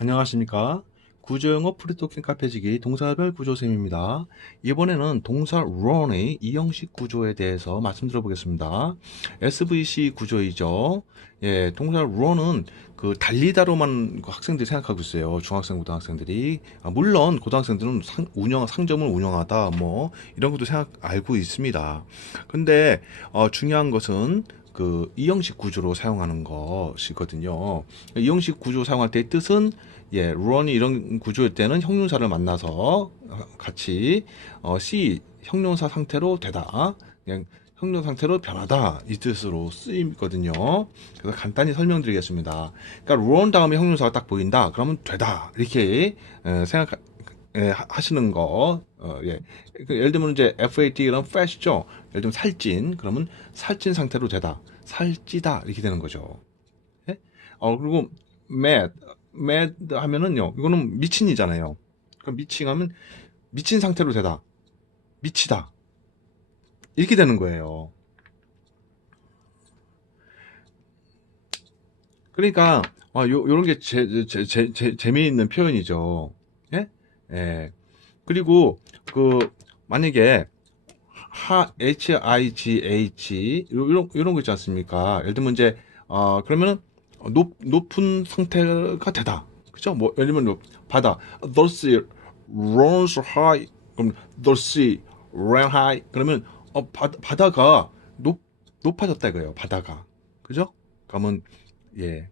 안녕하십니까. 구조영어 프리토킹 카페지기 동사별 구조쌤입니다. 이번에는 동사 run의 이형식 구조에 대해서 말씀드려 보겠습니다. SVC 구조이죠. 예, 동사 run은 그 달리다로만 그 학생들이 생각하고 있어요. 중학생, 고등학생들이. 아, 물론 고등학생들은 상, 운영, 상점을 운영하다 뭐 이런 것도 생각 알고 있습니다. 근데 어, 중요한 것은 그 이형식 구조로 사용하는 것이거든요. 이형식 구조 사용할 때의 뜻은 예, run이 이런 구조일 때는 형용사를 만나서 같이 어, C 형용사 상태로 되다. 그냥 형용 상태로 변하다 이 뜻으로 쓰이거든요. 그래서 간단히 설명드리겠습니다. 그러니까 run 다음에 형용사가 딱 보인다. 그러면 되다 이렇게 에, 생각 예, 하- 하시는 거, 어, 예. 그 예를 들면 이제 FAT 그럼 fat이죠. 예를 들면 살찐, 그러면 살찐 상태로 되다. 살찌다. 이렇게 되는 거죠. 예? 어, 그리고 mad, mad 하면은요, 이거는 미친이잖아요. 그럼 미친 하면 미친 상태로 되다. 미치다. 이렇게 되는 거예요. 그러니까, 아, 요, 요런 게 제, 제, 제, 제, 재미있는 표현이죠. 예? 예. 그리고 그 만약에 하 H I G H 이런 이런 거 있지 않습니까? 예를 들면 이제 어 그러면은 높 높은 상태가 되다. 그죠? 뭐 예를 들면 뭐 바다 the sea runs high 그럼 the sea ran high 그러면 어 바, 바다가 높 높아졌다 이거예요. 바다가. 그죠? 그러면 예.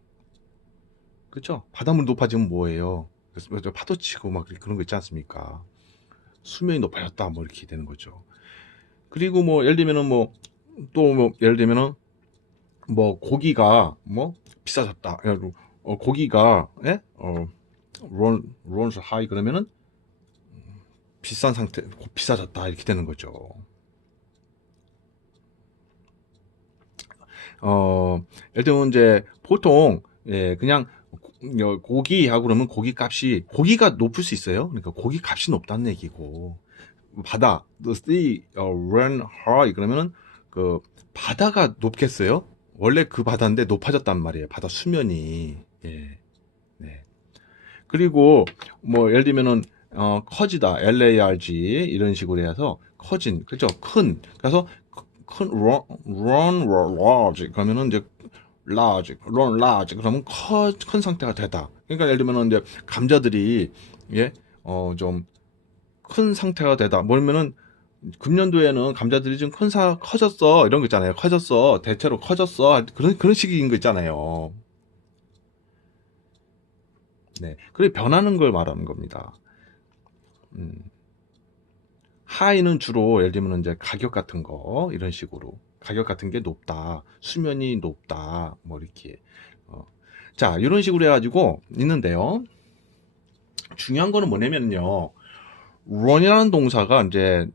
그죠? 바닷물 높아지면 뭐예요? 그래서 뭐 파도 치고 막 그런 거 있지 않습니까? 수면이 높아졌다 뭐 이렇게 되는 거죠. 그리고 뭐 예를 들면은 뭐 또 뭐 예를 들면은 뭐 고기가 뭐 비싸졌다. 그래가지고 어 고기가 예? 어 런, 런스 하이 그러면은 비싼 상태 비싸졌다 이렇게 되는 거죠. 어 예를 들면 이제 보통 예 그냥 고- 어, 고기하고 그러면 고기 값이 고기가 높을 수 있어요. 그러니까 고기 값이 높다는 얘기고 바다 the sea uh, ran high 그러면은 그 바다가 높겠어요? 원래 그 바다인데 높아졌단 말이에요. 바다 수면이 예. 네. 그리고 뭐 예를 들면은 어 커지다 LARG 이런 식으로 해서 커진 그죠? 큰 그래서 큰 run, run large 그러면은 이제 large, run large 그러면 커, 큰 상태가 되다. 그러니까 예를 들면은 이제 감자들이 예, 어, 좀 큰 상태가 되다. 뭐냐면은 금년도에는 감자들이 좀 큰 사, 커졌어. 이런 거 있잖아요. 커졌어. 대체로 커졌어. 그런, 그런 식인 거 있잖아요. 네. 그래, 변하는 걸 말하는 겁니다. 음. 하이는 주로 예를 들면 이제 가격 같은 거 이런 식으로 가격 같은 게 높다 수면이 높다 뭐 이렇게 어. 자 이런 식으로 해가지고 있는데요 중요한 거는 뭐냐면요 run이라는 동사가 이제 그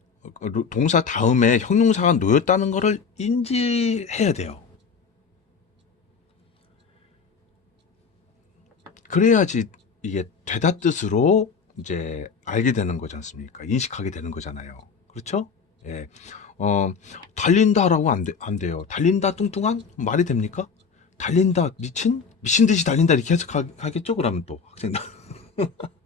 동사 다음에 형용사가 놓였다는 거를 인지해야 돼요 그래야지 이게 되다 뜻으로 이제 알게 되는 거지 않습니까? 인식하게 되는 거잖아요. 그렇죠? 예. 어, 달린다라고 안, 돼, 안 돼요. 달린다 뚱뚱한? 말이 됩니까? 달린다 미친? 미친 듯이 달린다 이렇게 해석하겠죠? 그러면 또 학생들.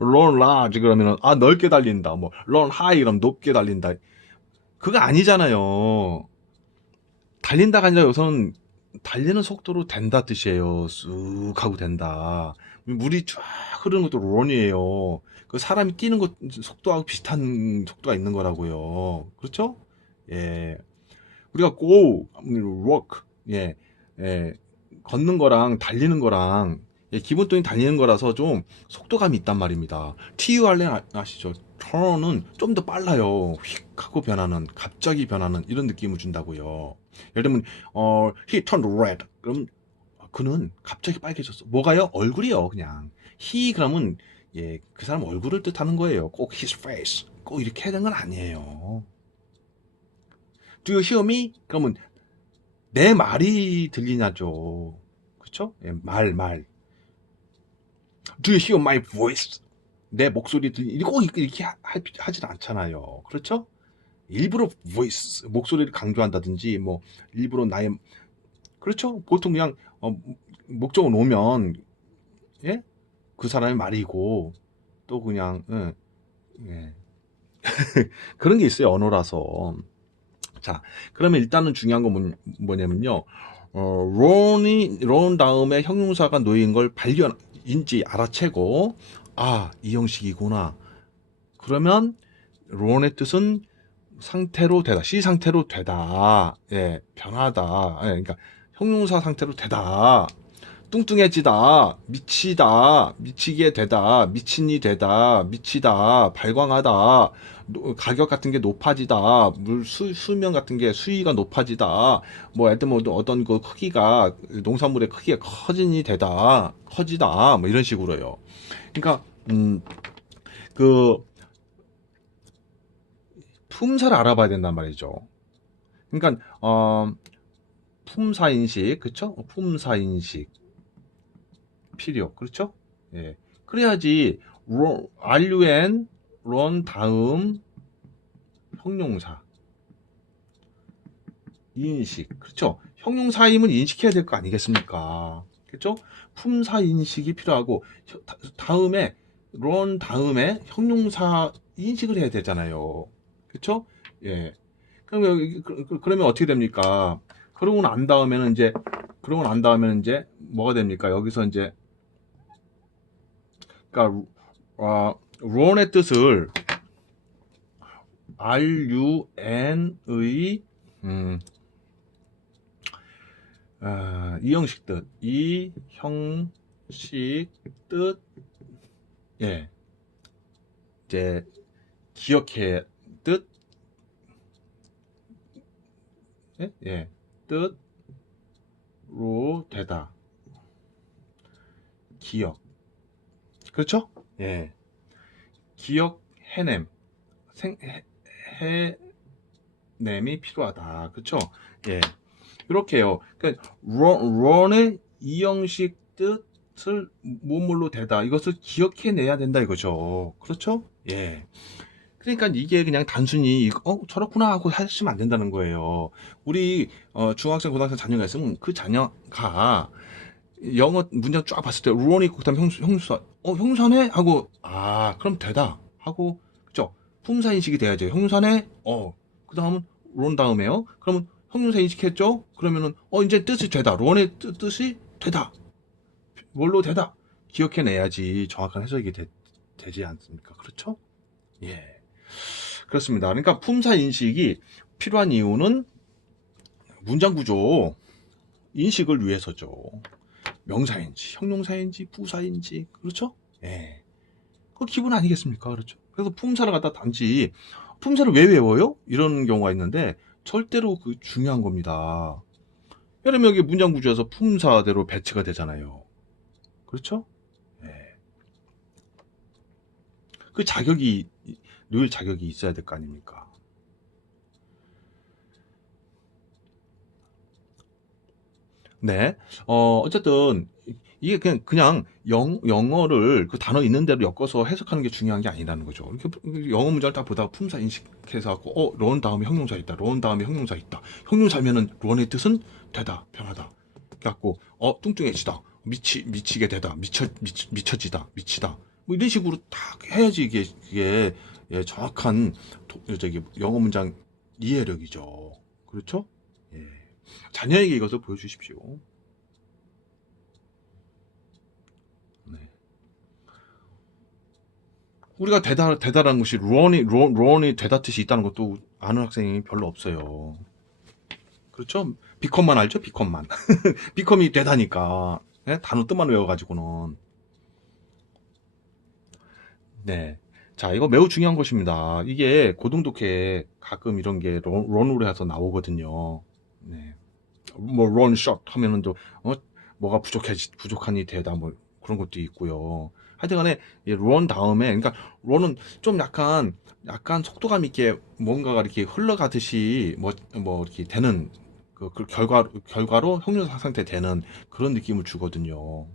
run large 그러면은 아 넓게 달린다. 뭐 run high 그러면 높게 달린다. 그거 아니잖아요. 달린다가 아니라 여기서는 달리는 속도로 된다 뜻이에요. 쑥 하고 된다. 물이 쫙 흐르는 것도 런이에요. 그 사람이 뛰는 것 속도하고 비슷한 속도가 있는 거라고요. 그렇죠? 예. 우리가 go, walk, 예, 예, 걷는 거랑 달리는 거랑 예, 기본적인 달리는 거라서 좀 속도감이 있단 말입니다. TUR는 아- 아시죠? turn은 좀 더 빨라요. 휙 하고 변하는, 갑자기 변하는 이런 느낌을 준다고요. 예를 들면 어, he turned red. 그럼 그는 갑자기 빨개졌어. 뭐가요? 얼굴이요, 그냥. he 그러면 예, 그 사람 얼굴을 뜻하는 거예요. 꼭 his face. 꼭 이렇게 해야 되는 건 아니에요. Do you hear me? 그러면 내 말이 들리냐죠. 그쵸? 예, 말, 말. Do you hear my voice? 내 목소리 들리, 꼭 이렇게 하, 하- 하진 않잖아요. 그렇죠? 일부러 voice, 목소리를 강조한다든지, 뭐, 일부러 나의, 그렇죠? 보통 그냥, 어, 목적어 놓으면 예? 그 사람의 말이고 또 그냥 예. 예. 그런 게 있어요 언어라서 자 그러면 일단은 중요한 건 뭐- 뭐냐면요 어, 론이 론 다음에 형용사가 놓인 걸 발견 인지 알아채고 아 이 형식이구나. 그러면 론의 뜻은 상태로 되다. 시 상태로 되다. 예 변하다. 예, 그러니까 형용사 상태로 되다. 뚱뚱해지다. 미치다. 미치게 되다. 미친이 되다. 미치다. 발광하다. 노- 가격 같은 게 높아지다 물 수, 수면 같은 게 수위가 높아지다 뭐 예를 들면 어떤 그 크기가 농산물의 크기가 커진이 되다 커지다 뭐 이런 식으로요. 그러니까 음그 품사를 알아봐야 된단 말이죠. 그러니까 어 품사 인식 그쵸? 품사 인식 필요 그렇죠? 예. 그래야지 로- run 런 다음 형용사. 인식. 그렇죠? 형용사임을 인식해야 될 거 아니겠습니까? 그렇죠? 품사 인식이 필요하고 다음에 런 다음에 형용사 인식을 해야 되잖아요. 그렇죠? 예. 그러면 그- 그- 그러면 어떻게 됩니까? 그러고 난 다음에는 이제 그러고 난 다음에는 이제 뭐가 됩니까? 여기서 이제 그러니까 어, 론의 뜻을 run의 음, 아, 이 형식 뜻, 이 형식 뜻, 예, 이제 기억해 뜻, 예, 예, 뜻로 되다, 기억, 그렇죠? 예. 기억 해냄 생 해, 해냄이 필요하다. 그쵸? 예. 이렇게요. 그러니까 run, run의 이 형식 뜻을 뭐뭐로 되다. 이것을 기억해내야 된다 이거죠. 그렇죠? 예. 그러니까 이게 그냥 단순히 어 저렇구나 하고 하시면 안 된다는 거예요. 우리 어, 중학생 고등학생 자녀가 있으면 그 자녀가 영어 문장 쫙 봤을 때 론이 있고 그다음 형수 형수사 어 형사네 하고 아 그럼 되다. 하고 그죠 품사 인식이 돼야죠 형사네 어. 그다음은 론 다음에요. 그러면 형용사 인식했죠? 그러면은 어 이제 뜻이 되다. 론의 뜻, 뜻이 되다. 뭘로 되다? 기억해내야지 정확한 해석이 되, 되지 않습니까? 그렇죠? 예. 그렇습니다. 그러니까 품사 인식이 필요한 이유는 문장 구조 인식을 위해서죠 명사인지 형용사인지 부사인지 그렇죠? 예. 그 기본 아니겠습니까? 그렇죠. 그래서 품사를 갖다 단지 품사를 왜 외워요? 이런 경우가 있는데 절대로 그 중요한 겁니다. 예를 들면 여기 문장 구조에서 품사대로 배치가 되잖아요. 그렇죠? 예. 그 자격이 늘 자격이 있어야 될 거 아닙니까? 네. 어, 어쨌든, 이게 그냥, 그냥 영, 영어를 그 단어 있는 대로 엮어서 해석하는 게 중요한 게 아니라는 거죠. 이렇게 영어 문장을 딱 보다가 품사 인식해서 갖고, 어, 런 다음에 형용사 있다. 런 다음에 형용사 있다. 형용사면은 런의 뜻은 되다. 변하다. 갖고, 어, 뚱뚱해지다. 미치, 미치게 되다. 미쳐, 미쳐, 미쳐지다. 미치다. 뭐 이런 식으로 딱 해야지 이게, 이게, 예, 정확한, 도- 저기, 영어 문장 이해력이죠. 그렇죠? 예. 자녀에게 이것을 보여주십시오. 네. 우리가 대단, 대단한 것이 론이, 론, 론이 되다 뜻이 있다는 것도 아는 학생이 별로 없어요. 그렇죠? 비컴만 알죠? 비컴만. 비컴이 되다니까. 예? 단어 뜻만 외워가지고는. 네. 자, 이거 매우 중요한 것입니다. 이게 고등독해 가끔 이런 게 론, 론으로 해서 나오거든요. 네. 뭐, 런숏 하면은 또, 어, 뭐가 부족해, 부족한이 되다, 뭐, 그런 것도 있고요. 하여튼간에, 런 다음에, 그러니까, 런은 좀 약간, 약간 속도감 있게 뭔가가 이렇게 흘러가듯이, 뭐, 뭐, 이렇게 되는, 그, 그 결과, 결과로 형용사 상태 되는 그런 느낌을 주거든요.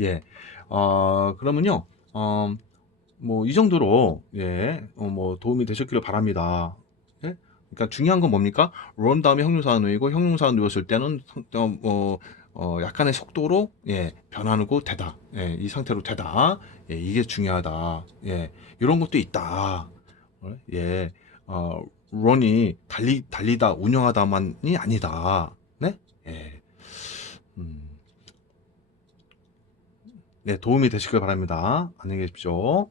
예. 어, 그러면요, 어, 뭐, 이 정도로, 예, 어, 뭐, 도움이 되셨기를 바랍니다. 그러니까 중요한 건 뭡니까? 런 다음에 형용사가 놓이고 형용사가 놓였을 때는 성- 어, 뭐, 어, 약간의 속도로 예, 변하고 되다. 예, 이 상태로 되다. 예, 이게 중요하다. 예, 이런 것도 있다. 어, 예, 어, 런이 달리 달리다 운영하다만이 아니다. 네, 예, 음, 네 도움이 되시길 바랍니다. 안녕히 계십시오.